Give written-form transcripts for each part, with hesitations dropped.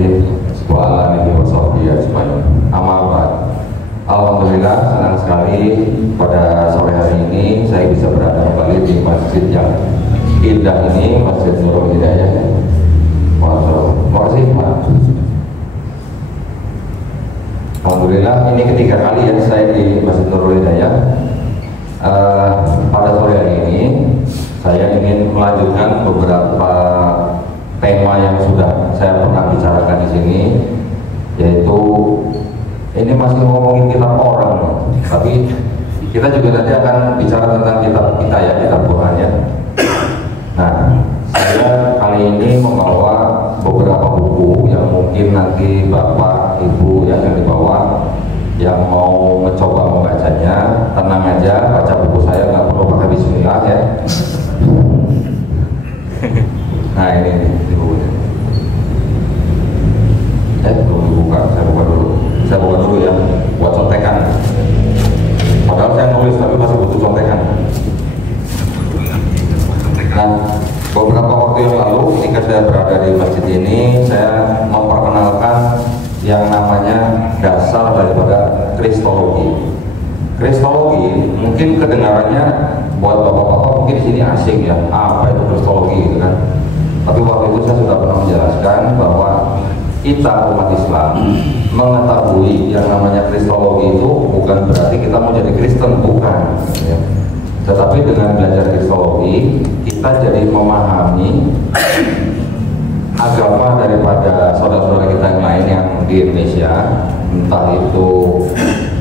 Muhammadin wa ala alihi wa sahbihi ajmain. Amma ba'd. Alhamdulillah, senang sekali pada sore hari ini saya bisa berada kembali di masjid yang indah ini, Masjid Nurul Hidayah. Makasih Pak. Alhamdulillah, ini ketiga kali ya saya di Masjid Nurul Hidayah. Pada sore hari ini saya ingin melanjutkan beberapa tema yang sudah saya pernah bicarakan di sini, yaitu ini masih ngomongin kitab orang, tapi kita juga nanti akan bicara tentang kitab kita ya, kitab Quran ya. Nah, saya kali ini membawa beberapa buku yang mungkin nanti Bapak, Ibu yang dibawa yang mau mencoba membacanya, tenang aja, baca buku saya nggak perlu pakai bismillah ya. Nah ini bukunya. Belum dibuka, saya buka dulu ya, buat contekan. Padahal saya nulis tapi masih butuh contekan. Nah, beberapa waktu yang lalu ketika saya berada di masjid ini, saya memperkenalkan yang namanya dasar daripada Kristologi. Kristologi mungkin kedengarannya buat bapak-bapak mungkin di sini asing ya, apa itu Kristologi gitu kan. Tapi waktu itu saya sudah pernah menjelaskan bahwa kita umat Islam mengetahui yang namanya Kristologi itu bukan berarti kita mau jadi Kristen, bukan ya. Tetapi dengan belajar Kristologi kita jadi memahami agama daripada saudara-saudara kita yang lain yang di Indonesia, entah itu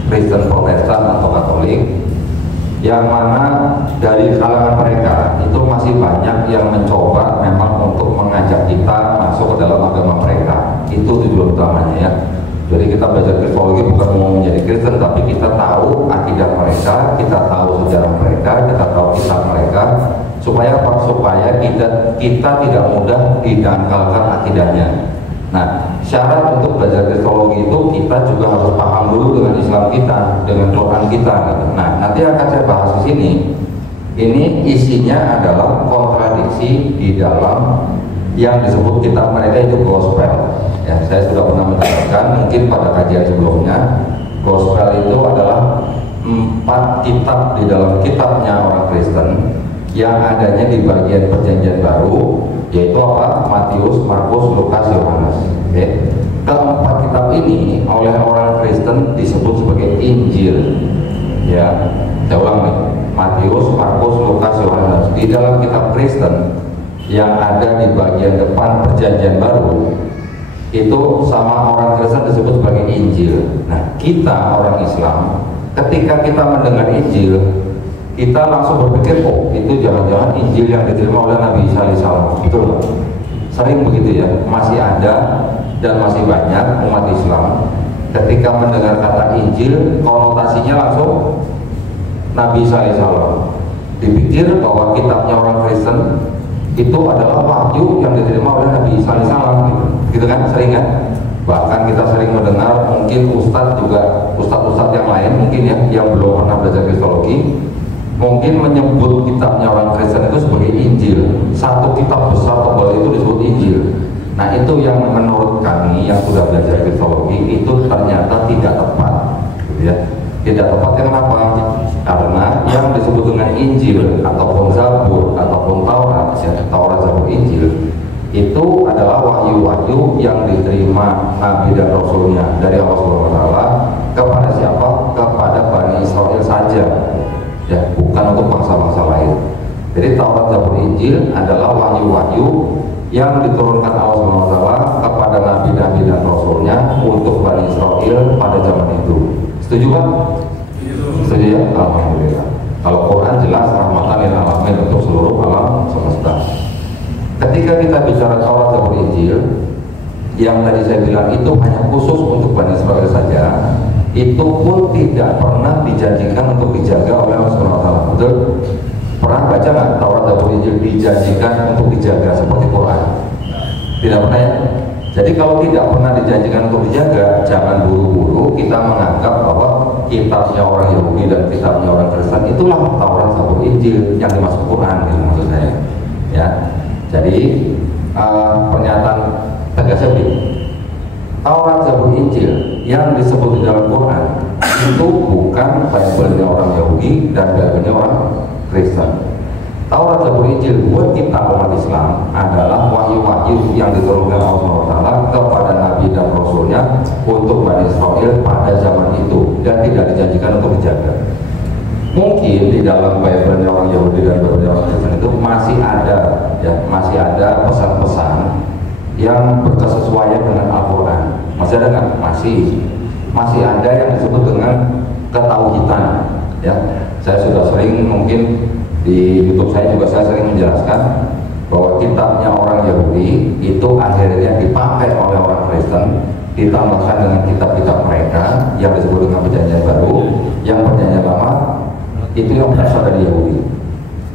Kristen, Protestan atau Katolik, yang mana dari kalangan mereka itu masih banyak yang mencoba memang untuk mengajak kita masuk ke dalam agama mereka. Itu tujuan utamanya ya. Jadi kita belajar Kristologi bukan mau menjadi Kristen, tapi kita tahu akidah mereka, kita tahu sejarah mereka, kita tahu kisah mereka, supaya apa? Supaya kita tidak mudah didangkalkan akidahnya. Nah, syarat untuk belajar Kristologi itu kita juga harus paham dulu dengan Islam kita, dengan Quran kita gitu. Nah, nanti akan saya bahas di sini. Ini isinya adalah kontradiksi di dalam yang disebut kitab mereka itu gospel. Ya, saya sudah pernah menjelaskan mungkin pada kajian sebelumnya, gospel itu adalah 4 kitab di dalam kitabnya orang Kristen yang adanya di bagian perjanjian baru, yaitu apa? Matius, Markus, Lukas, Yohanes. Okay. Keempat kitab ini oleh orang Kristen disebut sebagai Injil. Ya, saya ulang nih. Matius, Markus, Lukas, Yohanes. Di dalam kitab Kristen yang ada di bagian depan perjanjian baru itu sama orang Kristen disebut sebagai Injil. Nah, kita orang Islam ketika kita mendengar Injil, kita langsung berpikir, oh itu jangan-jangan Injil yang diterima oleh Nabi Isa alaihissalam. Betul nggak? Sering begitu ya, masih ada dan masih banyak umat Islam ketika mendengar kata Injil, konotasinya langsung Nabi Isa alaihissalam. Dipikir bahwa kitabnya orang Kristen itu adalah wahyu yang diterima oleh Nabi Isa alaihissalam gitu kan, sering kan? Bahkan kita sering mendengar mungkin ustadz yang lain mungkin ya, yang belum pernah belajar Kristologi mungkin menyebut kitabnya orang Kristen itu sebagai Injil. Satu kitab besar tebal itu disebut Injil. Nah, itu yang menurut kami yang sudah belajar Kristologi itu ternyata tidak tepat gitu ya. Tidak tepatnya kenapa? Karena yang disebut dengan Injil ataupun Zabur ataupun Taurat, Taurat, Zabur, Injil itu adalah wahyu-wahyu yang diterima Nabi dan Rasulnya dari Allah SWT kepada siapa? Kepada Bani Israel saja ya, bukan untuk bangsa-bangsa lain. Jadi Taurat, Zabur, Injil adalah wahyu-wahyu yang diturunkan Allah SWT kepada Nabi-Nabi dan Rasulnya untuk Bani Israel pada zaman itu. Setuju Pak? Setuju ya? Alhamdulillah. Kalau Quran jelas rahmatan lil alamin untuk seluruh alam semesta. Ketika kita bicara Taurat, Zabur, Injil, yang tadi saya bilang itu hanya khusus untuk Bani Israel saja, itu pun tidak pernah dijanjikan untuk dijaga oleh Allah SWT. Betul? Pernah baca nggak Taurat, Zabur, Injil dijanjikan untuk dijaga seperti Quran? Tidak pernah ya? Jadi kalau tidak pernah dijanjikan untuk dijaga, jangan buru-buru kita menganggap bahwa kitabnya orang Yahudi dan kitabnya orang Kristen itulah Taurat, Zabur, Injil yang dimasuk Quran, gitu maksud saya. Ya, jadi pernyataan tegasnya begini, Taurat, Zabur, Injil yang disebut di dalam Quran itu bukan Bible-nya orang Yahudi dan Bible-nya orang Kristen. Taurat, Zabur, Injil buat kita umat Islam adalah wahyu-wahyu yang diturunkan Allah Ta'ala kepada Nabi dan Rasulnya untuk Bani Israel pada zaman itu dan tidak dijanjikan untuk dijaga. Mungkin di dalam Bible-nya orang Yahudi dan Bible-nya orang Kristen itu masih ada pesan-pesan yang berkesesuaian dengan Al-Quran. Masih ada kan? Masih ada yang disebut dengan ketauhidan. Ya, saya sudah sering mungkin di YouTube saya juga saya sering menjelaskan bahwa kitabnya orang Yahudi itu akhirnya dipakai oleh orang Kristen, ditambahkan dengan kitab-kitab mereka yang disebut dengan Perjanjian Baru, yang Perjanjian Lama itu yang berasal dari Yahudi.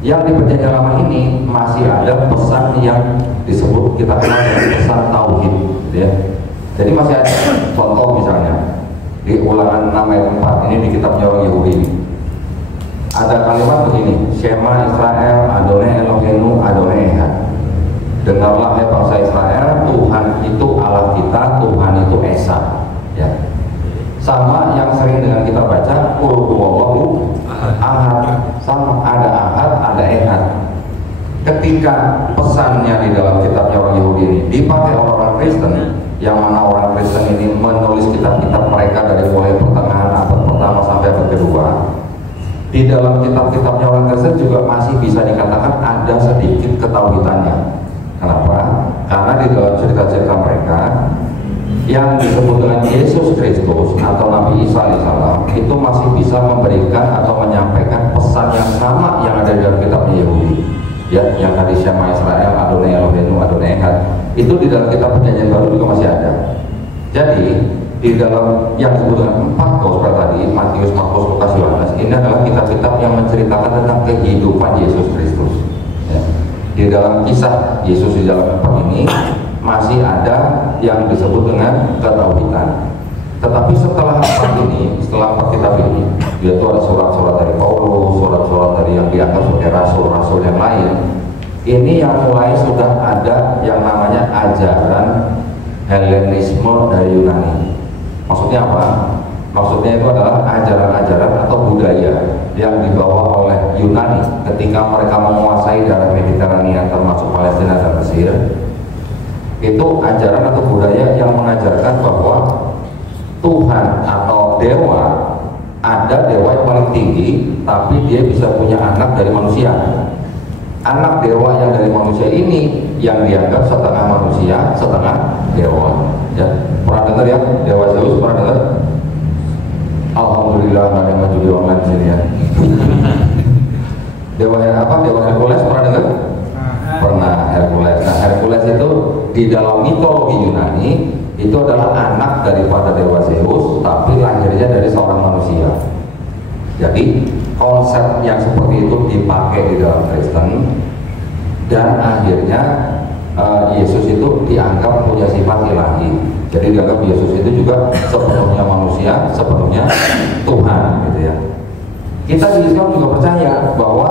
Yang di Perjanjian Lama ini masih ada pesan yang disebut kita kenal dengan pesan tauhid, gitu ya. Jadi masih ada contoh misalnya di Ulangan 6 ayat 4 ini di kitabnya orang Yahudi ini. Ada kalimat begini, Shema Israel, Adonai Eloheinu, Adonai Echad. Dengarlah hai bangsa Israel, Tuhan itu Allah kita, Tuhan itu Esa. Ya. Sama yang sering dengan kita baca, Qul huwallahu ahad. Sama ada ahad, ada echad. Ketika pesannya di dalam kitabnya orang Yahudi ini dipakai orang Kristen, yang mana orang Kristen ini menulis kitab-kitab mereka dari mulai pertengahan abad pertama sampai abad kedua, di dalam kitab-kitabnya orang Kristen juga masih bisa dikatakan ada sedikit ketauhidannya. Kenapa? Karena di dalam cerita-cerita mereka yang disebut dengan Yesus Kristus atau Nabi Isa alaihissalam itu masih bisa memberikan atau menyampaikan pesan yang sama yang ada di dalam kitabnya Yahudi. Ya, yang tadi Shema Israel, Adonai Eloheinu, Adonai Echad, itu di dalam kitab Perjanjian Baru juga masih ada. Jadi di dalam yang disebut dengan 4 gospel tadi, Matius, Markus, Lukas, Yohanes, ini adalah kitab-kitab yang menceritakan tentang kehidupan Yesus Kristus. Ya. Di dalam kisah Yesus di dalam kitab ini masih ada yang disebut dengan ketauhidan. Tetapi setelah setelah kitab ini, yaitu ada surat-surat dari Paulus, surat-surat dari yang dianggap sebagai rasul-rasul yang lain, ini yang mulai sudah ada yang namanya ajaran Helenisme dari Yunani. Maksudnya apa? Maksudnya itu adalah ajaran-ajaran atau budaya yang dibawa oleh Yunani ketika mereka menguasai daerah Mediterania termasuk Palestina dan Mesir. Itu ajaran atau budaya yang mengajarkan bahwa Tuhan atau dewa, ada dewa yang paling tinggi tapi dia bisa punya anak dari manusia. Anak dewa yang dari manusia ini yang dianggap setengah manusia, setengah dewa. Ya, pernah dengar ya Dewa Zeus, pernah dengar? Alhamdulillah nggak ada yang maju di online sini ya. Dewa yang apa? Dewa Hercules pernah dengar? Pernah, Hercules. Nah, Hercules itu di dalam mitologi Yunani itu adalah anak daripada Dewa Zeus, tapi lahirnya dari seorang manusia. Jadi konsep yang seperti itu dipakai di dalam Kristen, dan akhirnya Yesus itu dianggap punya sifat ilahi. Jadi dianggap Yesus itu juga sepenuhnya manusia, sepenuhnya Tuhan, gitu ya. Kita di Islam juga percaya bahwa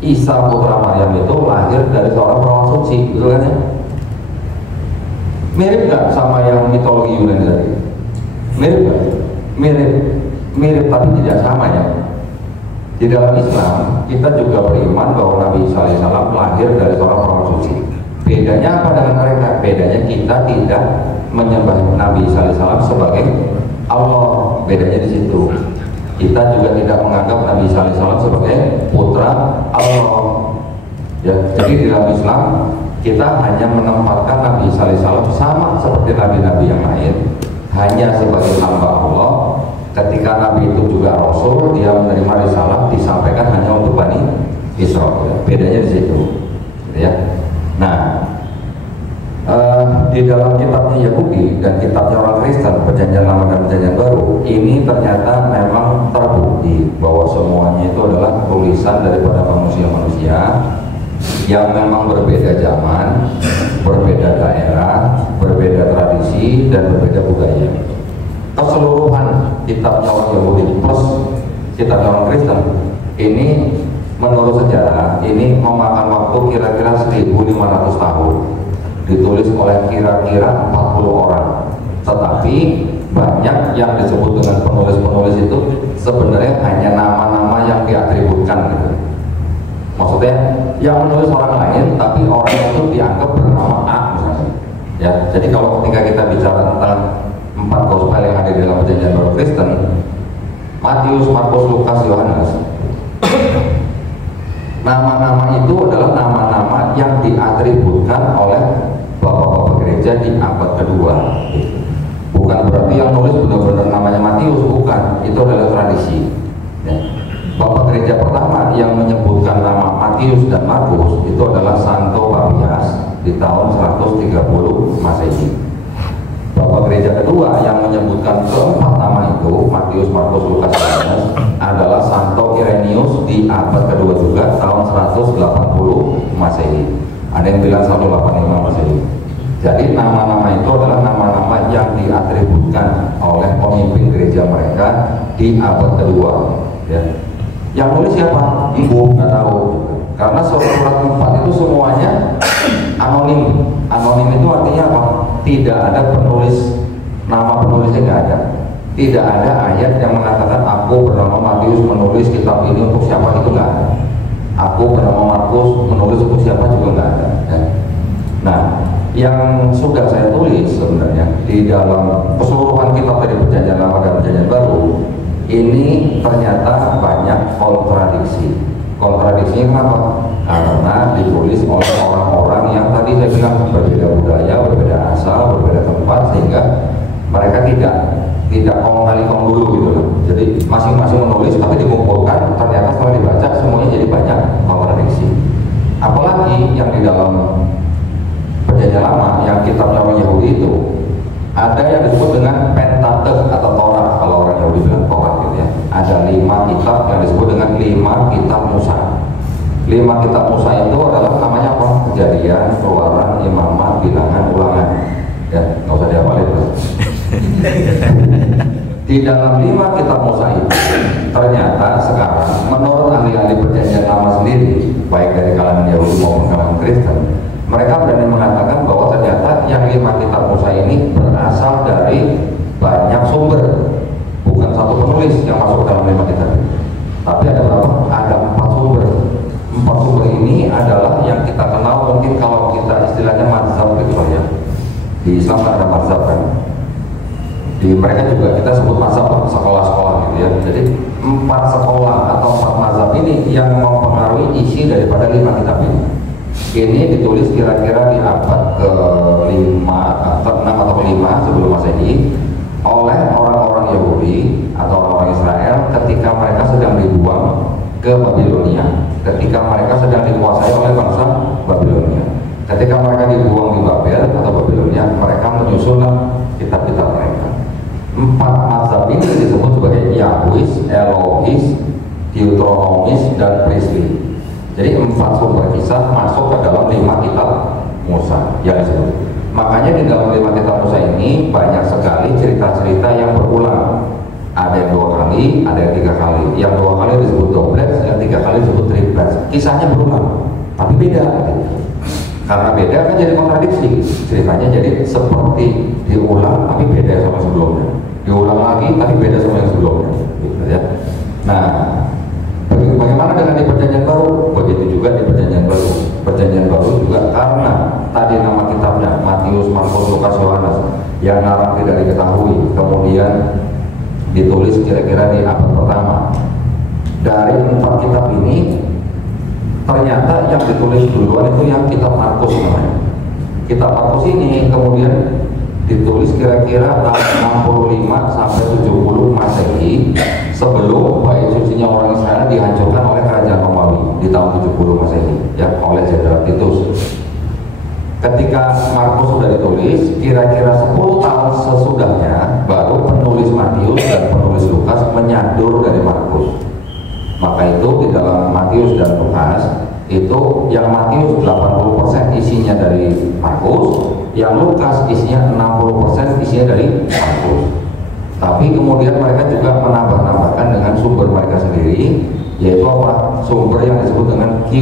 Isa putra Maryam itu lahir dari seorang perawan suci, betul kan ya? Mirip nggak sama yang mitologi Yunani tadi? Mirip nggak? Mirip tapi tidak sama ya. Di dalam Islam kita juga beriman bahwa Nabi Isa alaihissalam lahir dari seorang perawan suci. Bedanya apa dengan mereka? Bedanya kita tidak menyembah Nabi Isa alaihissalam sebagai Allah. Bedanya di situ. Kita juga tidak menganggap Nabi Isa alaihissalam sebagai putra Allah. Ya, jadi di dalam Islam kita hanya menempatkan Nabi Isa alaihissalam sama seperti nabi-nabi yang lain, hanya sebagai hamba Allah. Ketika Nabi itu juga Rasul, dia menerima risalah disampaikan hanya untuk Bani Israel. Bedanya di situ, ya. Nah, di dalam kitabnya Yahudi dan kitabnya orang Kristen, Perjanjian Lama dan Perjanjian Baru, ini ternyata memang terbukti bahwa semuanya itu adalah tulisan daripada manusia-manusia yang memang berbeda zaman, berbeda daerah, berbeda tradisi, dan berbeda budaya. Keseluruhan kitabnya orang Yahudi plus kitabnya orang Kristen ini menurut sejarah ini memakan waktu kira-kira 1500 tahun, ditulis oleh kira-kira 40 orang Tetapi banyak yang disebut dengan penulis-penulis itu sebenarnya hanya nama-nama yang diatributkan gitu. Maksudnya yang menulis orang lain tapi orang itu dianggap bernama A misalnya. Ya, jadi kalau ketika kita bicara tentang 4 gospel yang ada di dalam perjanjian baru Kristen, Matius, Markus, Lukas, Yohanes, nama-nama itu adalah nama-nama yang diatributkan oleh bapak-bapak gereja di abad kedua. Bukan berarti yang nulis benar-benar namanya Matius, bukan. Itu adalah tradisi. Ya. Bapak gereja pertama yang menyebutkan nama Matius dan Markus itu adalah Santo Papias di tahun 130 Masehi. Bapak gereja kedua yang menyebutkan keempat nama itu, Matius, Markus, Lukas, Yohanes, adalah Santo Irenaeus di abad kedua juga, tahun 180 Masehi. Ada yang bilang 185 Masehi. Jadi nama-nama itu adalah nama-nama yang diatributkan oleh pemimpin gereja mereka di abad kedua. Ya. Yang nulis siapa? Ibu, nggak tahu. Karena surat 4 itu semuanya anonim. Anonim itu artinya apa? Tidak ada penulis, nama penulisnya nggak ada. Tidak ada ayat yang mengatakan aku bernama Matius menulis kitab ini untuk siapa, itu nggak ada. Aku bernama Markus menulis untuk siapa juga nggak ada. Ya. Nah, yang sudah saya tulis sebenarnya di dalam keseluruhan kitab dari Perjanjian Lama dan Perjanjian Baru ini ternyata banyak kontradiksi. Kontradiksinya kenapa? Karena ditulis oleh orang-orang yang tadi saya bilang berbeda budaya, berbeda asal, berbeda tempat, sehingga mereka tidak kong kali kong dulu gitu loh. Jadi masing-masing menulis tapi dikumpulkan, ternyata setelah dibaca semuanya jadi banyak kontradiksi. Apalagi yang di dalam Perjanjian Lama yang kitabnya orang Yahudi itu ada yang disebut dengan Pentateuch atau Torah, kalau orang Yahudi bilang Torah gitu ya. Ada 5 kitab yang disebut dengan 5 kitab Musa. 5 kitab Musa itu adalah namanya apa? Kejadian, Keluaran, Imamat, Bilangan, Ulangan. Ya, nggak usah dihafalin. Di dalam 5 kitab Musa itu ternyata sekarang menurut ahli-ahli Perjanjian Lama sendiri, baik dari kalangan Yahudi maupun kalangan Kristen, mereka berani mengatakan bahwa ternyata yang 5 kitab Musa ini berasal dari banyak sumber, bukan satu penulis yang masuk ke dalam 5 kitab ini. Tapi ada berapa? Ada 4 sumber. 4 sumber ini adalah yang kita kenal mungkin kalau kita istilahnya mazhab gitu ya. Di Islam ada mazhab kan. Di mereka juga kita sebut mazhab lah, sekolah-sekolah gitu ya. Jadi 4 sekolah atau 4 mazhab ini yang mempengaruhi isi daripada 5 kitab ini. Ini ditulis kira-kira di abad ke-5, ke-6 atau ke-5 sebelum Masehi oleh orang-orang Yahudi atau orang-orang Israel ketika mereka sedang dibuang ke Babilonia, ketika mereka sedang dikuasai oleh bangsa Babilonia. Ketika mereka dibuang di Babel atau Babilonia, mereka menyusunlah kitab-kitab mereka. 4 mazhab ini disebut sebagai Yahuis, Elohis, Deuteronomis, dan Priestly. Jadi 4 sumber kisah masuk ke dalam 5 kitab Musa yang disebut. Makanya di dalam 5 kitab Musa ini banyak sekali cerita-cerita yang berulang. Ada yang 2 kali, ada yang 3 kali. Yang 2 kali disebut doblets, yang 3 kali disebut triplets. Kisahnya berulang, tapi beda. Karena beda kan jadi kontradiksi. Ceritanya jadi seperti diulang tapi beda sama sebelumnya. Diulang lagi tapi beda sama yang sebelumnya. Gitu ya. Nah, bagaimana dengan di Perjanjian Baru? Begitu juga di Perjanjian Baru. Perjanjian Baru juga karena tadi nama kitabnya Matius, Markus, Lukas, Yohanes yang narang tidak diketahui, kemudian ditulis kira-kira di abad pertama. Dari 4 kitab ini ternyata yang ditulis duluan itu yang kitab Markus namanya. Kitab Markus ini kemudian ditulis kira-kira tahun 65 sampai 70 Masehi sebelum bait sucinya orang Israel dihancurkan oleh kerajaan Romawi di tahun 70 Masehi ya, oleh Jenderal Titus. Ketika Markus sudah ditulis, kira-kira 10 tahun sesudahnya baru penulis Matius dan penulis Lukas menyadur dari Markus. Maka itu di dalam Matius dan Lukas itu yang Matius 80% isinya dari Markus, yang Lukas isinya 60% isinya dari Markus. Tapi kemudian mereka juga menambah-nambahkan dengan sumber mereka sendiri, yaitu apa? Sumber yang disebut dengan Q.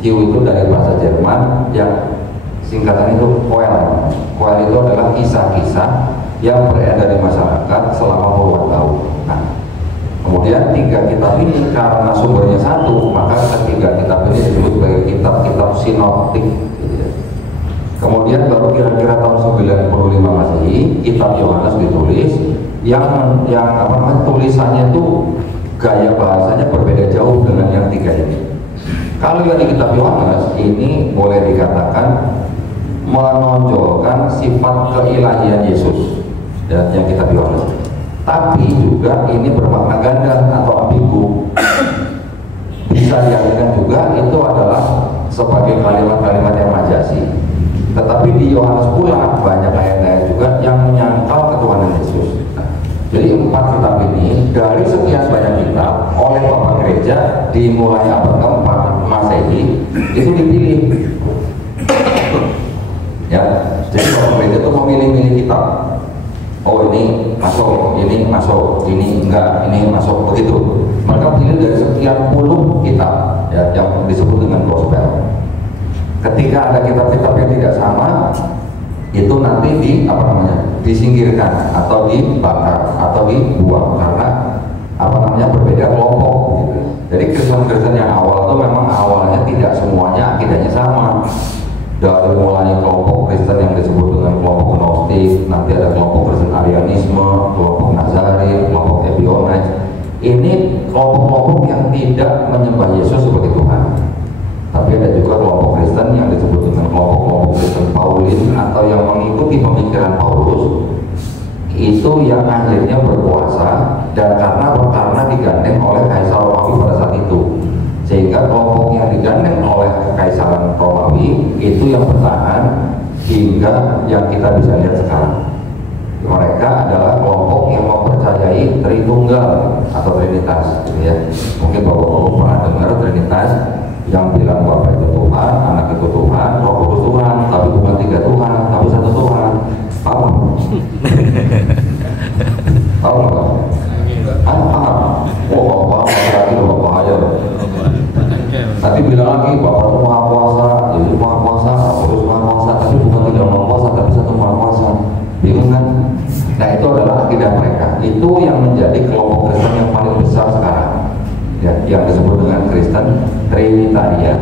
Q itu dari bahasa Jerman yang singkatan itu Quell. Quell itu adalah kisah-kisah yang beredar di masyarakat selama puluhan tahun. Nah, kemudian 3 kitab ini karena sumbernya satu, maka ketiga kitab ini disebut sebagai kitab-kitab sinoptik. Gitu ya. Kemudian baru kira-kira tahun 95 Masehi, kitab Yohanes ditulis, yang tulisannya itu gaya bahasanya berbeda jauh dengan yang 3 ini. Kalau yang di kitab Yohanes ini boleh dikatakan menonjolkan sifat keilahian Yesus dan yang kitab Yohanes. Tapi juga ini bermakna ganda atau ambigu. Bisa diartikan juga itu adalah sebagai kalimat-kalimat yang majasi. Tetapi di Yohanes pula banyak ayat-ayat juga yang menyangkal ketuhanan Yesus. Jadi 4 kitab ini dari sekian banyak kitab oleh Bapak Gereja dimulai abad ke-4 Masehi itu dipilih. Ya, jadi Bapak Gereja itu memilih-milih kitab. Oh ini masuk, ini enggak, ini masuk, begitu. Mereka pilih dari sekian puluh kitab ya, yang disebut dengan gospel. Ketika ada kitab-kitab yang tidak sama, itu nanti disingkirkan atau dibakar atau dibuang karena berbeda kelompok gitu. Jadi Kristen-Kristen yang awal itu memang awalnya tidak semuanya akidahnya sama. Dari mulai kelompok Kristen yang disebut dengan kelompok Gnostik, nanti ada kelompok Kristen Arianisme, kelompok Nazarin, kelompok Ebionite. Ini kelompok-kelompok yang tidak menyembah Yesus sebagai Tuhan. Tapi ada juga kelompok Kristen yang disebut dengan kelompok-kelompok Kristen Paulin atau yang mengikuti pemikiran Paulus, itu yang akhirnya berkuasa dan karena digandeng oleh Kaisar Romawi pada saat itu, sehingga kelompok yang digandeng oleh Kekaisaran Romawi itu yang bertahan hingga yang kita bisa lihat sekarang. Mereka adalah kelompok yang mempercayai Tritunggal atau Trinitas, gitu ya. Mungkin bapak-bapak pernah dengar Trinitas yang bilang Bapa itu Tuhan, Anak itu Tuhan, Roh Kudus Tuhan, tapi bukan 3 Tuhan, tapi 1 Tuhan. Paham? Tahu nggak? Paham? Oh, paham lagi loh Bapak aja. Nanti bilang lagi Bapak itu Maha Kuasa, Yesus Maha Kuasa, Kudus Maha Kuasa, tapi bukan 3 Maha Kuasa, tapi 1 Maha Kuasa. Bingung kan? Nah itu adalah akidah mereka. Itu yang menjadi kelompok Kristen yang paling besar sekarang. Ya, yang disebut dengan Kristen Trinitarian.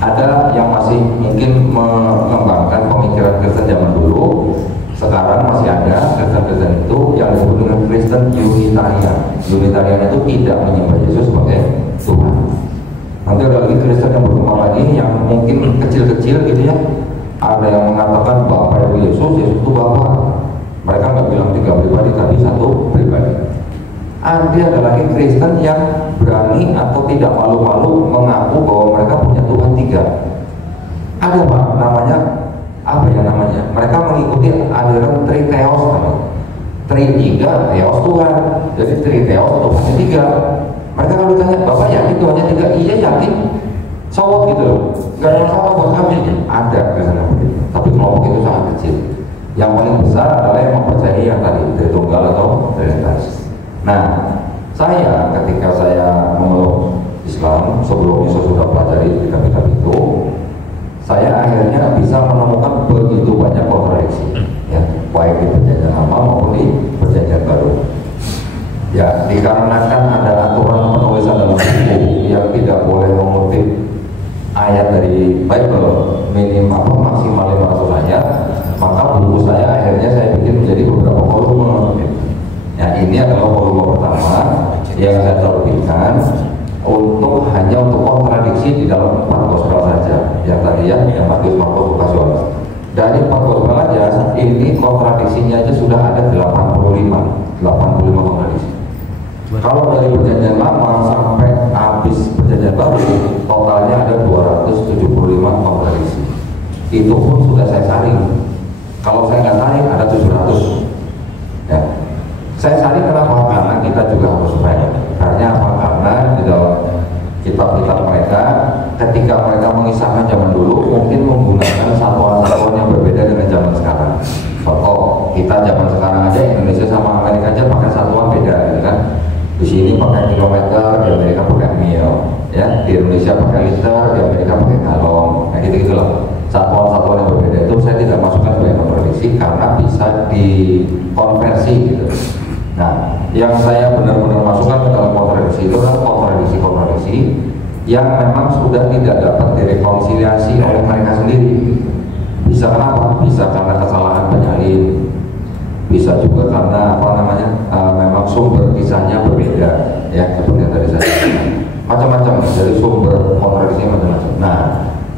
Ada yang masih mungkin mengembangkan pemikiran Kristen zaman dulu. Sekarang masih ada Kristen-Kristen itu yang disebut dengan Kristen Unitarian. Unitarian itu tidak menyembah Yesus sebagai Tuhan. Nanti ada lagi Kristen yang berkembang lagi yang mungkin kecil-kecil gitu ya. Ada yang mengatakan Bapa itu Yesus, Yesus itu Bapa. Mereka nggak bilang 3 pribadi tapi 1 pribadi. Ada lagi Kristen yang berani atau tidak malu-malu mengaku bahwa mereka punya Tuhan 3. Ada Pak, namanya mereka mengikuti aliran Triteos namanya. Tri-3, Theos Tuhan. Jadi Triteos Tuhannya 3. Mereka kalau ditanya, Bapak yakin Tuhannya 3? Iya yakin. Sowot gitu loh. Gak ada masalah buat kami. Ada Kristen yang begitu. Tapi kelompok itu sangat kecil. Yang paling besar adalah yang mempercayai yang tadi Tritunggal atau Trinitas. Nah, saya ketika saya memeluk Islam, sebelumnya saya sudah pelajari kitab-kitab itu, saya akhirnya bisa menemukan begitu banyak kontradiksi, ya, baik di Perjanjian Lama maupun di Perjanjian Baru. Ya, dikarenakan ada aturan penulisan dalam buku yang tidak boleh mengutip ayat dari Bible maksimal 500 ayat, maka buku saya akhirnya saya bikin menjadi beberapa volume. Ya, ini adalah volume pertama yang saya terbitkan hanya untuk kontradiksi di dalam 4 gospel saja. Yang tadi yang Matius, Markus, Lukas, Yohanes. Dari 4 gospel aja ini kontradiksinya aja sudah ada 85 kontradiksi. Kalau dari Perjanjian Lama sampai habis Perjanjian Baru totalnya ada 275 kontradiksi. Itu pun sudah saya saring. Kalau saya nggak saring ada 700. Ya. Saya saring kenapa? Karena kita juga harus fair. Karena apa? Karena di dalam kitab-kitab mereka, ketika mereka mengisahkan zaman dulu, mungkin menggunakan satuan-satuan yang berbeda dengan zaman sekarang. Contoh, kita zaman sekarang aja Indonesia sama Amerika aja pakai satuan beda, gitu kan? Di sini pakai kilometer, di Amerika pakai mil, ya. Di Indonesia pakai liter, di Amerika pakai galon, kayak gitu-gitu loh. Satuan-satuan yang berbeda itu saya tidak masukkan sebagai kontradiksi, kontradiksi karena bisa dikonversi gitu. Nah, yang saya benar-benar masukkan ke dalam kontradiksi itu adalah kontradiksi yang memang sudah tidak dapat direkonsiliasi oleh mereka sendiri. Bisa kenapa? Bisa karena kesalahan penyalin, bisa juga karena memang sumber kisahnya berbeda, ya seperti yang tadi saya katakan. Macam-macam dari sumber kontradiksi macam-macam. Nah,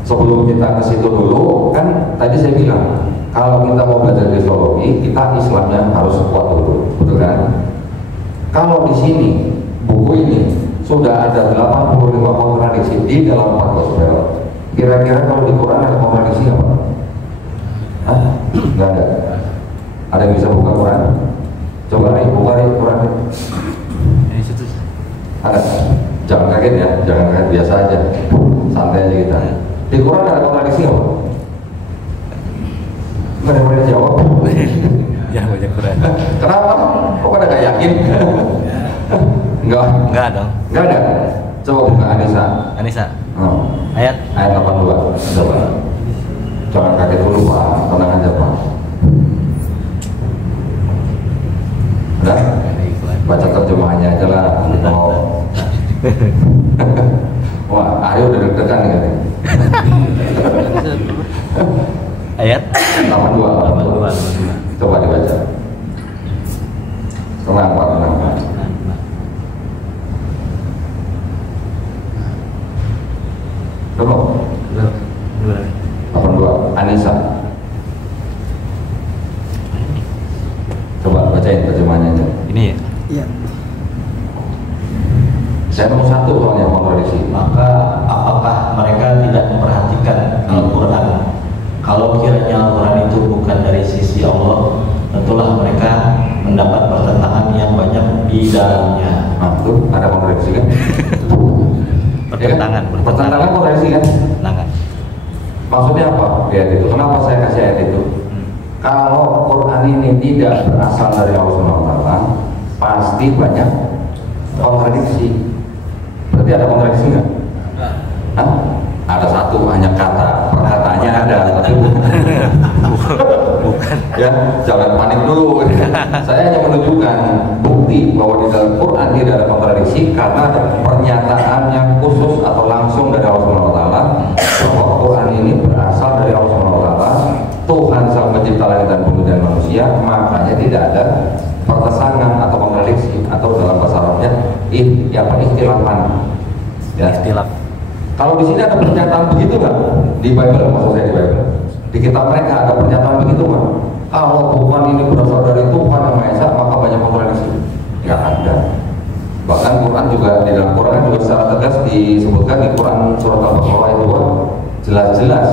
sebelum kita ke situ dulu, kan tadi saya bilang kalau kita mau belajar kristologi, kita Islamnya harus kuat dulu, betul kan? Kalau di sini buku ini sudah ada 85 kontradiksi di dalam 4 gospel. Kira-kira kalau di Quran ada kontradiksi apa? Hah? Nggak ada. Ada yang bisa buka Quran? Coba nih, buka nih Quran. Ada. Jangan kaget ya, jangan kaget, biasa aja, santai aja kita. Di Quran ada kontradiksi apa? Nggak ada yang boleh jawab. Ya baca Quran. Kenapa? Kok pada nggak yakin? Enggak dong. Enggak ada. Coba buka Anissa. Oh. Ayat 82. Coba. Jangan kaget dulu Pak, tenang aja Pak. Udah? Baca terjemahannya aja lah. Oh. Wah, Aryo udah deg-degan nih katanya. Ayat 82. Coba dibaca. Tenang Pak, tenang Pak. Belum? 82. Anissa. Coba bacain terjemahannya aja. Ini ya? Iya. Saya nomor 1 soalnya kontradiksi. Maka apakah mereka tidak memperhatikan Al-Quran? Kalau kiranya Al-Quran itu bukan dari sisi Allah, tentulah mereka mendapat pertentangan yang banyak di dalamnya. Nah, itu ada kontradiksi kan? Pertentangan. Ya, pertentangan kontradiksi kan? Pertentangan. Maksudnya apa? Lihat itu. Kenapa saya kasih ayat itu? Kalau Quran ini tidak berasal dari Allah SWT, pasti banyak kontradiksi. Berarti ada kontradiksi nggak? Hah? Ada satu, hanya kata. Perkataannya ada, tapi bukan. Ya, jangan panik dulu. Saya hanya menunjukkan bukti bahwa di dalam Quran tidak ada kontradiksi karena ada pernyataan yang khusus atau langsung dari Allah SWT bahwa Quran ini berasal dari Allah SWT. Tuhan sang pencipta langit dan bumi dan manusia, makanya tidak ada pertentangan atau kontradiksi, atau dalam bahasa Arabnya ikhtilafan. Ya. Ikhtilaf. Kalau di sini ada pernyataan begitu nggak? Di Bible, maksud saya di Bible. Di kitab mereka ada pernyataan begitu nggak? Kalau Tuhan ini berasal dari Tuhan yang Maha Esa, maka banyak kontradiksi. Nggak ada. Bahkan Quran juga, di dalam Quran juga secara tegas disebutkan di Quran surat Al-Baqarah itu jelas-jelas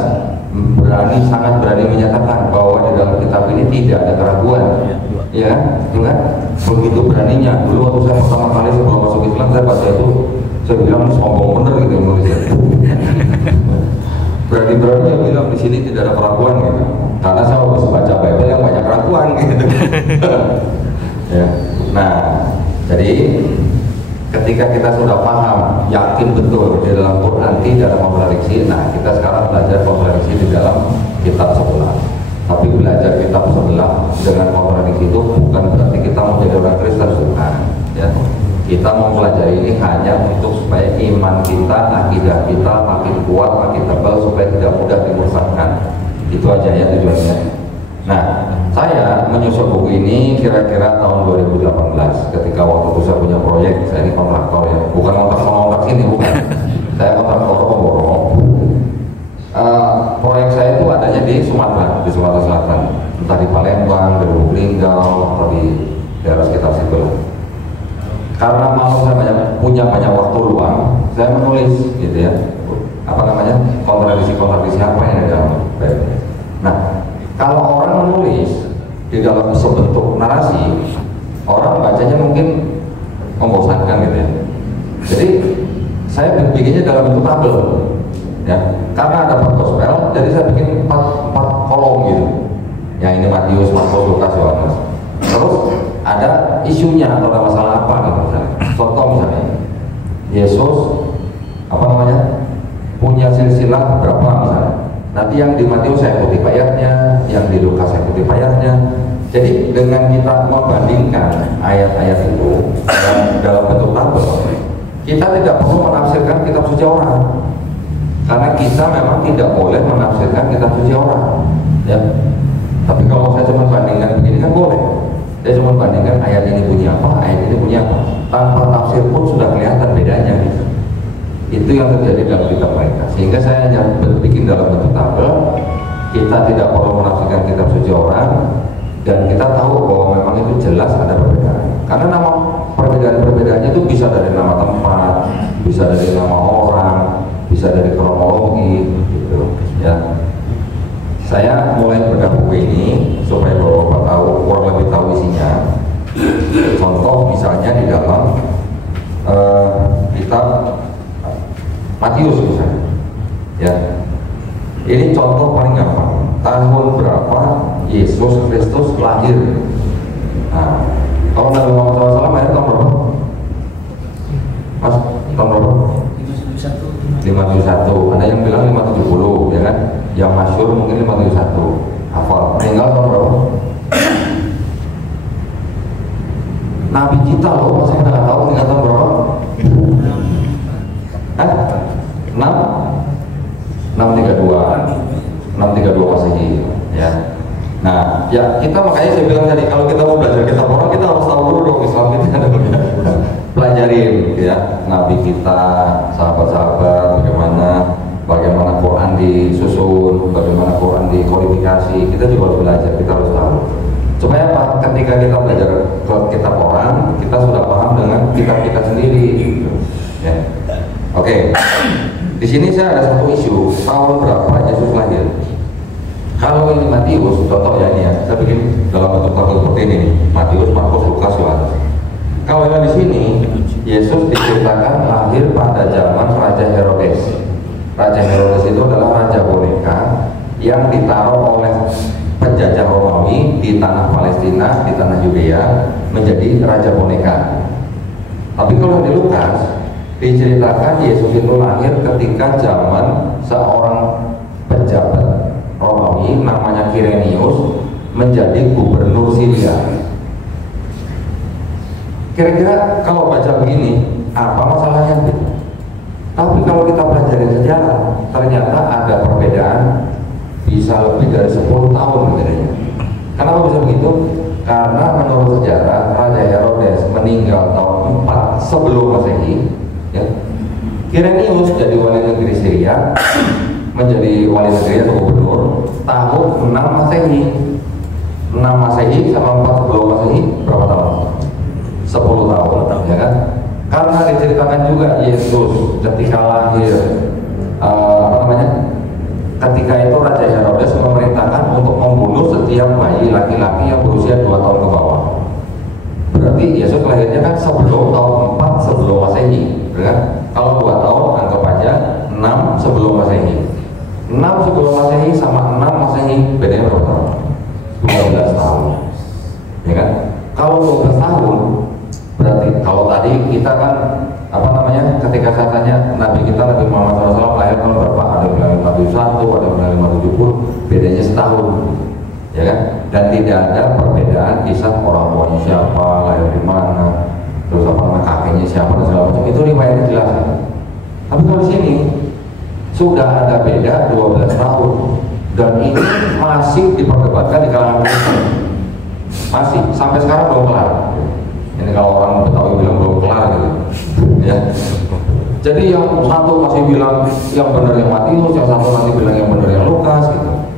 sangat berani menyatakan bahwa di dalam kitab ini tidak ada keraguan. Ya, kan? Begitu beraninya. Dulu waktu saya pertama kali sebelum masuk Islam, saya baca itu, saya bilang sombong bener gitu yang nulisnya. Berani-berani dia bilang di sini tidak ada keraguan gitu. Karena saya harus baca Bible yang banyak keraguan gitu. Ya. Nah, jadi ketika kita sudah paham, yakin betul di dalam Quran tidak ada kontradiksi, nah kita sekarang belajar kontradiksi di dalam kitab sebelah. Tapi belajar kitab sebelah dengan kontradiksi itu bukan berarti kita mau jadi orang Kristen, bukan. Ya. Kita mau belajar ini hanya untuk supaya iman kita, akidah kita makin kuat, makin tebal, supaya tidak mudah dimurtadkan. Itu aja ya tujuannya. Nah, saya menyusun buku ini kira-kira tahun 2018 ketika waktu itu saya punya proyek. Saya ini kontraktor ya, bukan kontrak sini, bukan. Saya kontraktor pemborong. Proyek saya itu adanya di Sumatera Selatan, entah di Palembang, di Lubuk Linggau, atau di daerah sekitar situ lah. Karena mau saya punya banyak waktu luang, saya menulis gitu ya, kontradiksi apa yang ada dalam Bible. Nah, kalau orang menulis di dalam sebentuk narasi, orang bacanya mungkin membosankan gitu ya. Jadi saya bikinnya dalam bentuk tabel, ya. Karena ada 4 gospel, jadi saya bikin 4 kolom gitu. Yang ini Matius, Markus, Lukas, Yohanes. Terus ada isunya atau ada masalah apa gitu misalnya. Contoh misalnya, Yesus punya silsilah berapa misalnya. Nanti yang di Matius saya kutip ayatnya, yang di Lukas saya kutip ayatnya. Jadi dengan kita membandingkan ayat-ayat itu dalam bentuk tabel, kita tidak perlu menafsirkan kitab suci orang, karena kita memang tidak boleh menafsirkan kitab suci orang, ya. Tapi kalau saya cuma bandingkan begini kan boleh. Saya cuma bandingkan ayat ini bunyi apa, ayat ini bunyi apa, tanpa tafsir pun sudah kelihatan bedanya gitu. Itu yang terjadi dalam kitab mereka. Sehingga saya hanya bikin dalam bentuk tabel. Kita tidak perlu menafsirkan kitab suci orang, dan kita tahu bahwa memang itu jelas ada perbedaan. Karena nama perbedaan-perbedaannya itu bisa dari nama tempat, bisa dari nama orang, bisa dari kronologi, gitu ya. Saya mulai bedah buku ini supaya Bapak tahu, kurang lebih tahu isinya. Contoh misalnya di dalam kitab Matius misalnya, ya. Ini contoh paling gampang. Tahun berapa Yesus Kristus lahir? Nah, kalau Nabi Muhammad SAW lahir tahun berapa? Mas, tahun berapa? 571. Ada yang bilang 570, ya kan? Yang masyhur mungkin 571. Hafal. Meninggal tahun berapa? Nabi kita loh, masa kita nggak tahu meninggal tahun berapa? 632 Masehi, ya. Nah, ya kita makanya saya bilang tadi, kalau kita mau belajar kitab orang, kita harus tahu dulu dong Islam kita ada ya. Pelajarin ya Nabi kita, sahabat-sahabat, bagaimana Quran disusun, bagaimana Quran dikodifikasi. Kita juga harus belajar, kita harus tahu. Supaya apa? Ketika kita belajar ke kitab orang, kita sudah paham dengan kitab kita sendiri. Ya. Oke. Di sini saya ada satu isu, tahun berapa Yesus lahir. Kalau ini Matius, contoh ya ini ya, saya bikin dalam bentuk tabel seperti ini, Matius, Markus, Lukas, Yohanes. Kalau yang di sini, Yesus diceritakan lahir pada zaman Raja Herodes. Raja Herodes itu adalah raja boneka yang ditaruh oleh penjajah Romawi di tanah Palestina, di tanah Yudea, menjadi raja boneka. Tapi kalau di Lukas diceritakan Yesus itu lahir ketika zaman seorang pejabat Romawi namanya Kirenius menjadi gubernur Syria. Kira-kira kalau baca begini, apa masalahnya gitu? Tapi kalau kita pelajari sejarah, ternyata ada perbedaan bisa lebih dari 10 tahun bedanya. Kenapa bisa begitu? Karena menurut sejarah Raja Herodes meninggal tahun 4 sebelum Masehi. Ya. Kirenius jadi wali negeri Syria, menjadi wali negeri atau gubernur tahun 6 Masehi. 6 Masehi sama 4 sebelum Masehi berapa tahun? 10 tahun, ya kan? Karena diceritakan juga Yesus ketika lahir, ketika itu Raja Herodes memerintahkan untuk membunuh setiap bayi laki-laki yang berusia 2 tahun ke bawah. Berarti Yesus lahirnya kan sebelum tahun 4 sebelum Masehi, kan? Kalau 2 tahun anggap aja 6 sebelum Masehi. 6 sebelum Masehi sama 6 Masehi bedanya berapa tahun? 12 tahun, ya kan? Kalau 12 tahun berarti kalau tadi kita kan ketika saya tanya Nabi kita Nabi Muhammad SAW lahir tahun berapa, ada yang bilang 571, ada yang bilang 570, bedanya setahun, ya kan? Dan tidak ada perbedaan kisah orang tuanya siapa, lahir di mana, terus kakeknya siapa dan segala macam, itu riwayatnya jelas. Tapi kalau di sini sudah ada beda 12 tahun dan ini masih diperdebatkan di kalangan Kristen, masih sampai sekarang belum kelar. Ini kalau orang Betawi bilang belum kelar gitu, ya. Jadi yang satu masih bilang yang benar yang Matius, yang satu nanti bilang yang benar yang Lukas gitu.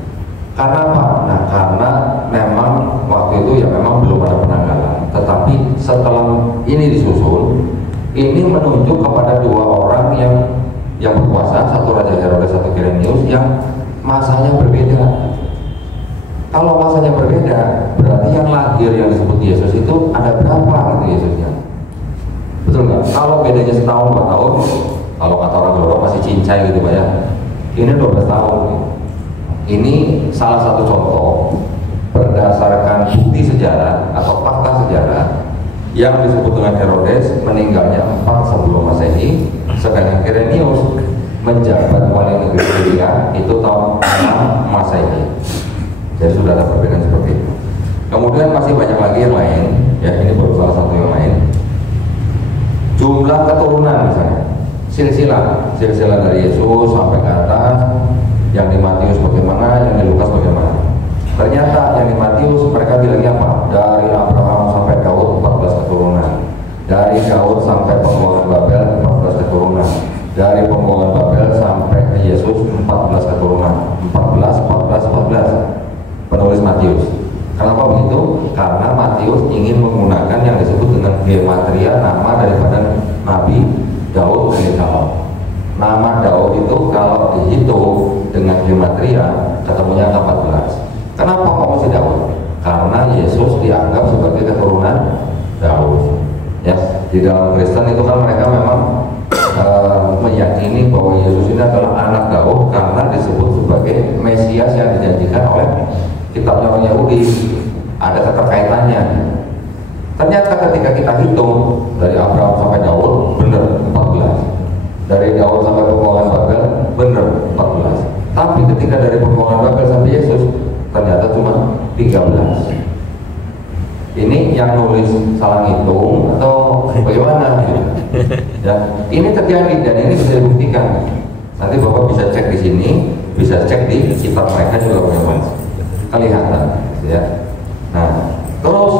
Karena apa? Nah, karena memang waktu itu ya memang belum ada penanggalan. Tetapi setelah ini disusun, ini menunjuk kepada dua orang yang berkuasa, satu Raja Herodes, satu Kirenius, yang masanya berbeda. Kalau masanya berbeda, berarti yang lahir yang disebut Yesus itu ada berapa gitu Yesusnya? Betul nggak? Kalau bedanya setahun 2 tahun, kalau kata orang Jawa masih cincai gitu Pak ya. Ini 12 tahun. Ini salah satu contoh berdasarkan bukti sejarah atau fakta sejarah yang disebut dengan Herodes meninggalnya 4 sebelum Masehi, sedangkan Kirenius menjabat wali negeri di Syria itu tahun 6 Masehi. Jadi sudah ada perbedaan seperti itu. Kemudian masih banyak lagi yang lain, ya ini baru salah satu yang lain. Jumlah keturunan misalnya, silsilah dari Yesus sampai ke atas, yang di Matius bagaimana, yang di Lukas bagaimana. Ternyata yang di Matius mereka bilangnya apa? Dari Abraham sampai Daud 14 keturunan. Dari Daud sampai pembuangan Babel 14 keturunan. Dari pembuangan Babel sampai ke Yesus 14 keturunan. 14. Penulis Matius. Kenapa begitu? Karena Matius ingin menggunakan yang disebut dengan gematria nama daripada Nabi Daud alaihissalam. Nama Daud itu kalau dihitung dengan gematria ketemunya 14. Kenapa kok masih Daud? Karena Yesus dianggap sebagai keturunan Daud. Ya, di dalam Kristen itu kan mereka memang meyakini bahwa Yesus ini adalah anak Daud karena disebut sebagai Mesias yang dijanjikan oleh kitabnya orang Yahudi. Ada keterkaitannya. Ternyata ketika kita hitung dari Abraham sampai Daud benar 14. Dari Daud sampai pembuangan Babel benar 14. Tapi ketika dari pembuangan Babel sampai Yesus ternyata cuma 13. Ini yang nulis salah ngitung atau bagaimana? Ya, ini terjadi dan ini bisa dibuktikan. Nanti Bapak bisa cek di sini, bisa cek di kitab mereka juga bagaimana. Kelihatan, ya. Nah, terus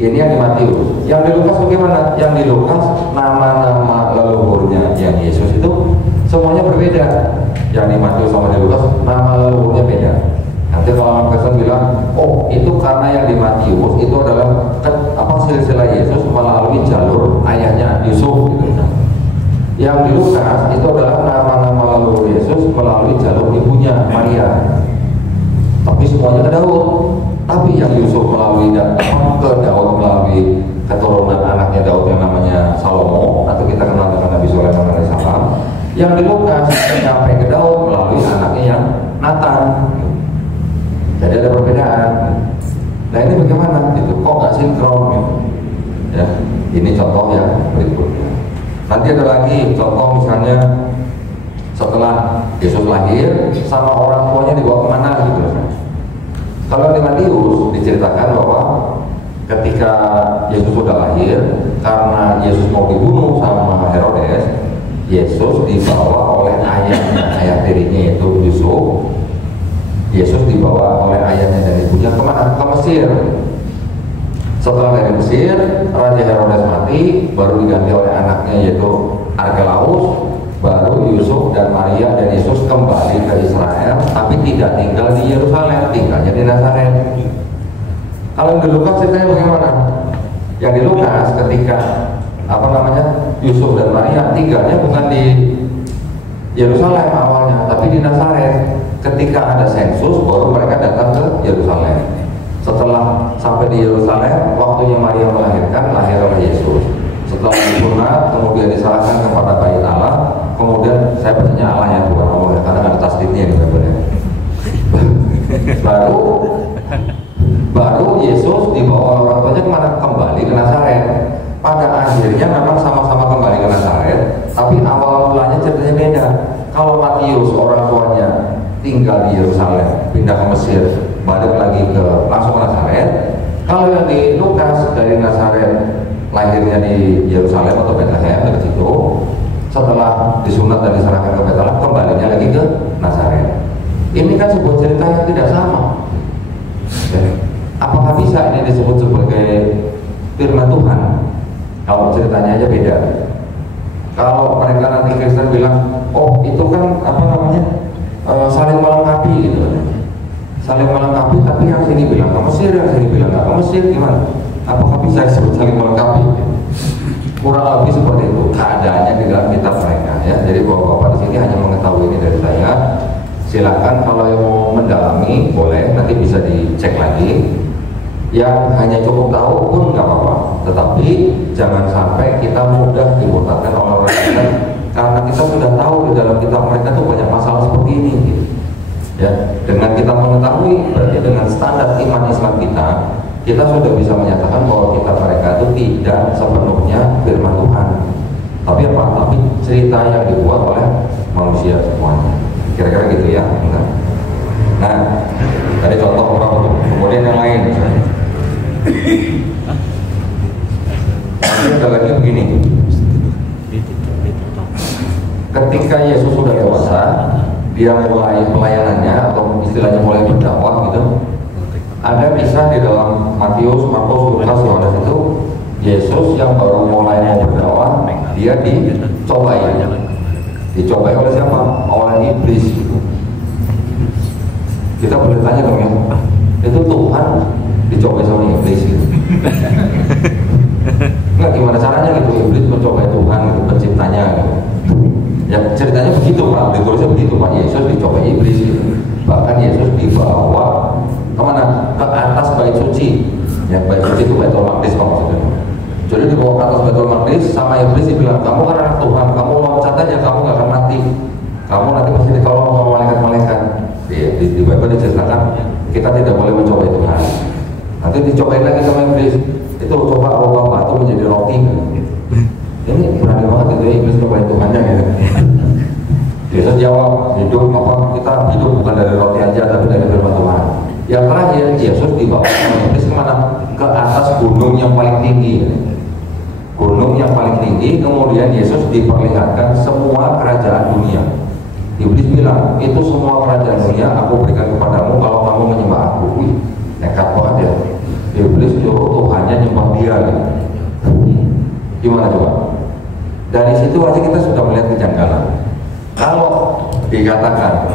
ini yang di Matius, yang di Lukas bagaimana? Yang di Lukas nama-nama leluhurnya yang Yesus itu semuanya berbeda. Yang di Matius sama di Lukas nama leluhurnya beda. Nanti kalau orang Kristen bilang, oh itu karena yang di Matius itu adalah silsilah Yesus melalui jalur ayahnya Yusuf gitu. Yang di Lukas itu adalah nama-nama leluhur Yesus melalui jalur ibunya Maria. Tapi semuanya ke Daud. Tapi yang Yusuf melalui ke Daud melalui keturunan anaknya Daud yang namanya Salomo atau kita kenal dengan Nabi Sulaiman alaihissalam. Yang di Lukas sampai ke Daud melalui anaknya yang Nathan. Jadi ada perbedaan. Nah ini bagaimana? Itu kok nggak sinkron? Gitu. Ya, ini contoh yang berikutnya. Nanti ada lagi contoh misalnya setelah Yesus lahir sama orang tuanya dibawa kemana gitu. Kalau di Matius diceritakan bahwa ketika Yesus sudah lahir, karena Yesus mau dibunuh sama Herodes, Yesus dibawa oleh ayah tirinya yaitu Yusuf. Yesus dibawa oleh ayahnya dan ibunya kemana? Ke Mesir. Setelah dari Mesir, Raja Herodes mati, baru diganti oleh anaknya yaitu Arkelaus. Baru Yusuf dan Maria dan Yesus kembali ke Israel, tapi tidak tinggal di Yerusalem, tinggalnya di Nazaret. Kalau di Lukas ceritanya bagaimana? Yang di Lukas ketika Yusuf dan Maria tinggalnya bukan di Yerusalem awalnya, tapi di Nazaret. Ketika ada sensus, baru mereka datang ke Yerusalem. Setelah sampai di Yerusalem, waktunya Maria melahirkan, lahir oleh Yesus. Setelah disunat, kemudian diserahkan kepada Bait Allah. Kemudian saya bacanya Allah ya, bukan Allah ya, karena ada tasdidnya di Bible. Baru Yesus dibawa orang tuanya kemana? Kembali ke Nazaret. Pada akhirnya memang sama-sama kembali ke Nazaret, tapi awal mulanya ceritanya beda. Kalau Matius orang tuanya tinggal di Yerusalem, pindah ke Mesir, balik lagi ke langsung ke Nazaret. Kalau yang di Lukas dari Nazaret lahirnya di Yerusalem atau Bethlehem dekat situ, setelah disunat dan diserahkan ke Bethlehem, kembalinya lagi ke Nazaret. Ini kan sebuah cerita yang tidak sama. Apakah bisa ini disebut sebagai firman Tuhan? Kalau ceritanya aja beda. Kalau mereka nanti Kristen bilang, oh itu kan saling melengkapi gitu. Saling melengkapi, tapi yang sini bilang ke Mesir, yang sini bilang nggak ke Mesir, gimana? Apakah bisa disebut saling melengkapi? Kurang lebih seperti itu keadaannya di dalam kitab mereka ya. Jadi bapak-bapak di sini hanya mengetahui ini dari saya. Silakan kalau yang mau mendalami boleh, nanti bisa dicek lagi. Yang hanya cukup tahu pun nggak apa-apa. Tetapi jangan sampai kita mudah dibotakkan oleh orang lain karena kita sudah tahu di dalam kitab mereka tuh banyak masalah seperti ini. Gitu. Ya, dengan kita mengetahui berarti dengan standar iman Islam kita sudah bisa menyatakan bahwa kitab mereka itu tidak sepenuhnya firman Tuhan. Tapi apa? Tapi cerita yang dibuat oleh manusia semuanya. kira-kira gitu ya. Nah, tadi contoh orang itu, kemudian yang lain misalnya. Ada lagi begini. Ketika Yesus sudah dewasa, dia mulai pelayanannya atau istilahnya mulai berdakwah gitu. Ada kisah di dalam Matius, Markus, Lukas, Yohanes itu Yesus yang baru mulai mau berdakwah, dia dicobai oleh siapa? Oleh iblis. Kita boleh tanya dong ya, itu Tuhan dicobai sama iblis gitu. Enggak, gimana caranya gitu iblis mencobai Tuhan gitu, penciptanya gitu. Ya ceritanya begitu Pak, ditulisnya begitu Pak, Yesus dicobai iblis gitu. Bahkan Yesus dibawa kemana? Ke atas bait suci. Ya bait suci itu Baitul Maqdis Pak maksudnya. Jadi dibawa ke atas Baitul Maqdis sama iblis dibilang, kamu kan anak Tuhan, kamu loncat aja, kamu gak akan mati. Kamu nanti pasti ditolong sama malaikat-malaikat. Di Bible diceritakan kita tidak boleh mencobai Tuhan. Nanti dicobain lagi sama iblis. Itu coba ubah batu menjadi roti. Ini berani banget gitu ya iblis cobain Tuhannya gitu. Yesus jawab, hidup apa kita hidup bukan dari roti aja tapi dari firman Tuhan. Yang terakhir Yesus dibawa sama iblis kemana? Ke atas gunung yang paling tinggi. Gunung yang paling tinggi, kemudian Yesus diperlihatkan semua kerajaan dunia. Iblis bilang, itu semua kerajaan dunia aku berikan kepadamu kalau kamu menyembah aku. Wih, nekat banget ya. Iblis nyuruh Tuhannya nyembah dia gitu. Gimana coba? Dari situ aja kita sudah melihat kejanggalan. Kalau dikatakan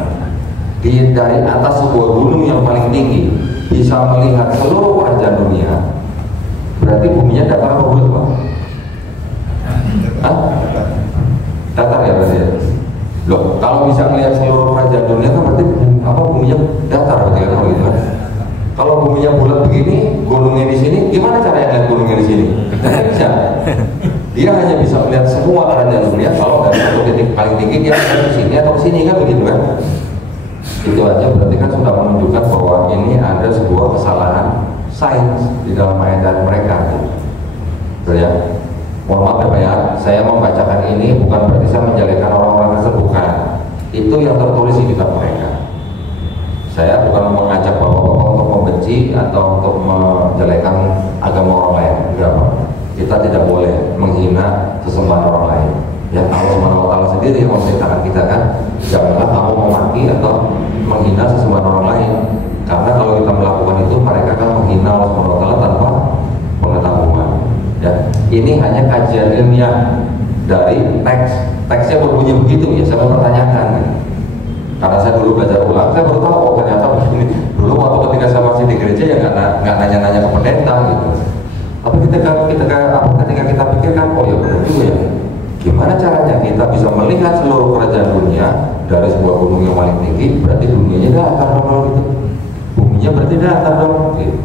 dari atas sebuah gunung yang paling tinggi bisa melihat seluruh kerajaan dunia, berarti buminya datar apa bulat Pak? Hah? Datar ya berarti ya? Loh, kalau bisa melihat seluruh kerajaan dunia kan berarti apa buminya datar berarti kan gitu kan? Kalau buminya bulat begini, gunungnya di sini, gimana caranya lihat gunungnya di sini? Tidak bisa. Dia hanya bisa melihat semua kerajaan dunia kalau dari satu titik paling tinggi dia ada di sini atau di sini kan begitu kan? Itu aja berarti kan sudah menunjukkan bahwa ini ada sebuah kesalahan sains di dalam ayat mereka. Betul ya? Mohon maaf ya Pak ya, saya membacakan ini bukan berarti saya menjelekan orang-orang tersebut, bukan. Itu yang tertulis di kitab mereka. Saya bukan mengajak bapak-bapak untuk membenci atau untuk menjelekan agama orang lain. Enggak Pak. Kita tidak boleh menghina sesembahan orang lain. Ya Allah Subhanahu wa taala sendiri yang memerintahkan kita kan, janganlah kamu memaki atau menghina sesembahan orang lain. Karena kalau kita melakukan itu mereka akan menghina Allah Subhanahu wa taala tanpa pengetahuan. Ya, ini hanya kajian ilmiah dari teksnya berbunyi begitu ya, saya mau pertanyakan. Karena saya dulu belajar ulang, saya baru tahu oh ternyata begini. Dulu waktu ketika saya masih di gereja ya nggak nanya-nanya ke pendeta gitu. Tapi ketika kita pikirkan, oh ya benar juga ya. Gimana caranya kita bisa melihat seluruh kerajaan dunia dari sebuah gunung yang paling tinggi? Berarti dunianya datar dong kalau gitu. Buminya berarti datar dong. Gitu.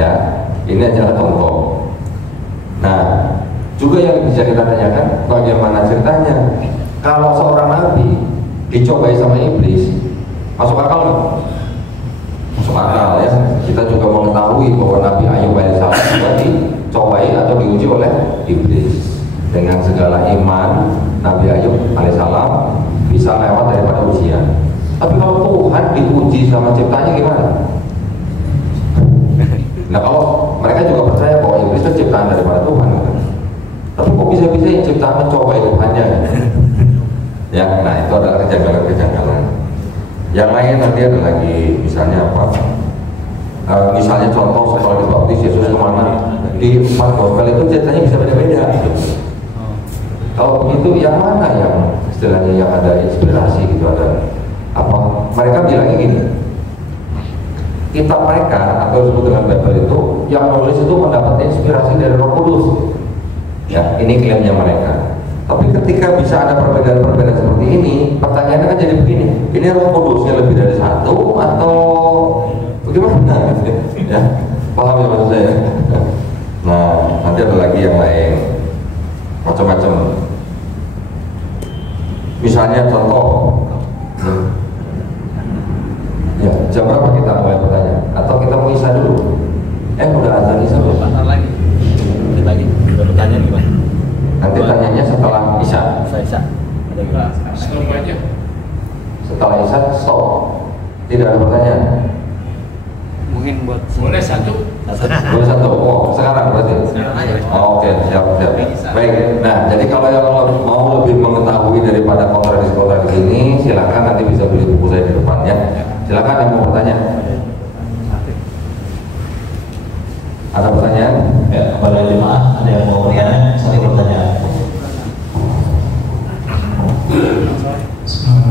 Ya, ini adalah contoh. Nah, juga yang bisa kita tanyakan, bagaimana ceritanya? Kalau seorang nabi dicobai sama iblis, masuk akal nggak? Masuk akal ya. Kita juga mengetahui bahwa Nabi Ayub alaihissalam juga dicobai atau diuji oleh iblis. Dengan segala iman, Nabi Ayub alaihissalam bisa lewat daripada ujian. Tapi kalau Tuhan diuji sama ciptanya gimana? Nah kalau mereka juga percaya bahwa iblis itu ciptaan daripada Tuhan gitu. Tapi kok bisa-bisa yang ciptaan mencobai Tuhannya gitu? Ya, nah itu adalah kejanggalan-kejanggalan. Yang lain nanti ada lagi, misalnya apa? Misalnya contoh setelah dibaptis Yesus kemana? Di 4 gospel itu ceritanya bisa beda-beda. Kalau begitu yang mana yang istilahnya yang ada inspirasi gitu, ada apa? Mereka bilangnya gini, kitab mereka atau disebut dengan Bible itu yang menulis itu mendapat inspirasi dari Roh Kudus. Ya, ini klaimnya mereka. Tapi ketika bisa ada perbedaan-perbedaan seperti ini, pertanyaannya kan jadi begini, ini Roh Kudusnya lebih dari satu atau bagaimana? Ya, paham ya maksud saya? Nah, nanti ada lagi yang lain, macam-macam. Misalnya contoh, ya jam berapa kita mulai bertanya? Atau kita mau isya dulu? Udah azan isya belum? Lagi. Lagi. Bertanya gimana? Nanti tanyanya setelah isya. Isya. Ada gimana? Setelah aja. Setelah Isya stop. Tidak ada pertanyaan. Mungkin buat Boleh satu. Boleh satu. Oh, sekarang berarti. Oh, oke, siap. Baik. Nah, jadi kalau yang mau lebih mengetahui daripada kontradiksi ini, silakan nanti bisa beli buku saya di depan ya. Silakan yang mau bertanya. Ada pertanyaan? Ya, kepada jemaah ada yang mau bertanya? Satu pertanyaan.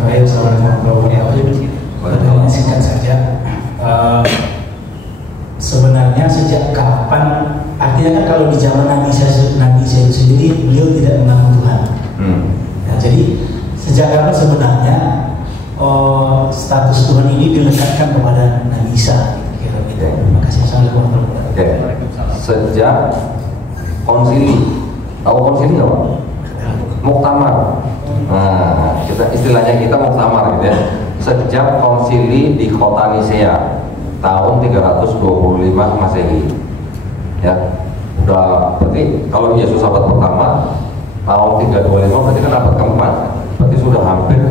Baik, assalamualaikum warahmatullahi wabarakatuh. Pertanyaan singkat saja. Sebenarnya sejak kapan? Artinya kan kalau di zaman Nabi Isa sendiri beliau tidak mengaku Tuhan. Nah, jadi sejak kapan sebenarnya status Tuhan ini dilekatkan kepada Nabi Isa? Kira-kira. Terima kasih. Assalamualaikum warahmatullahi wabarakatuh. Oke. Sejak konsili, tahu konsili nggak Pak? Muktamar. Nah, istilahnya kita muktamar gitu ya. Sejak konsili di kota Nisea tahun 325 Masehi. Ya, udah berarti kalau Yesus abad pertama tahun 325 berarti kan abad keempat, berarti sudah hampir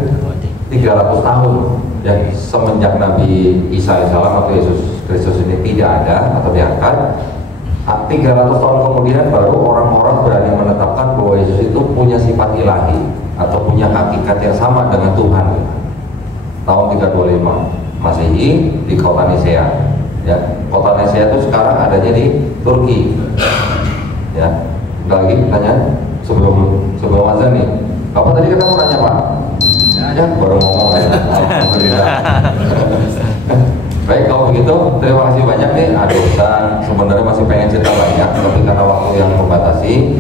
300 tahun ya semenjak Nabi Isa alaihissalam atau Yesus Kristus ini tidak ada atau diangkat. 300 tahun kemudian baru orang-orang berani menetapkan bahwa Yesus itu punya sifat ilahi atau punya hakikat yang sama dengan Tuhan. Tahun 325 Masehi di kota Nisea. Ya, kota Nisea itu sekarang adanya di Turki. Ya, udah lagi tanya sebelum azan nih. Apa tadi kita mau nanya Pak? Ya, baru ngomong ya. Alhamdulillah. Baik, kalau begitu terima kasih banyak nih. Aduh, sebenarnya masih pengen cerita banyak, tapi karena waktu yang membatasi,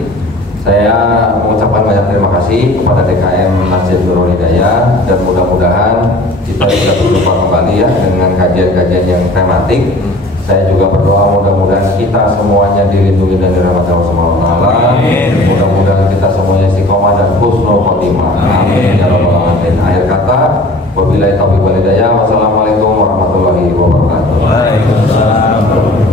saya mengucapkan banyak terima kasih kepada DKM Masjid Nurul Hidayah, dan mudah-mudahan kita bisa berjumpa kembali ya dengan kajian-kajian yang tematik. Saya juga berdoa mudah-mudahan kita semuanya dilindungi dan dirahmati Allah Subhanahu wa taala. Mudah-mudahan kita semuanya istiqomah dan husnul khotimah. Amin ya rabbal alamin. Akhir kata, wabillahi taufiq wal hidayah. Wassalamualaikum warahmatullahi wabarakatuh. Waalaikumsalam.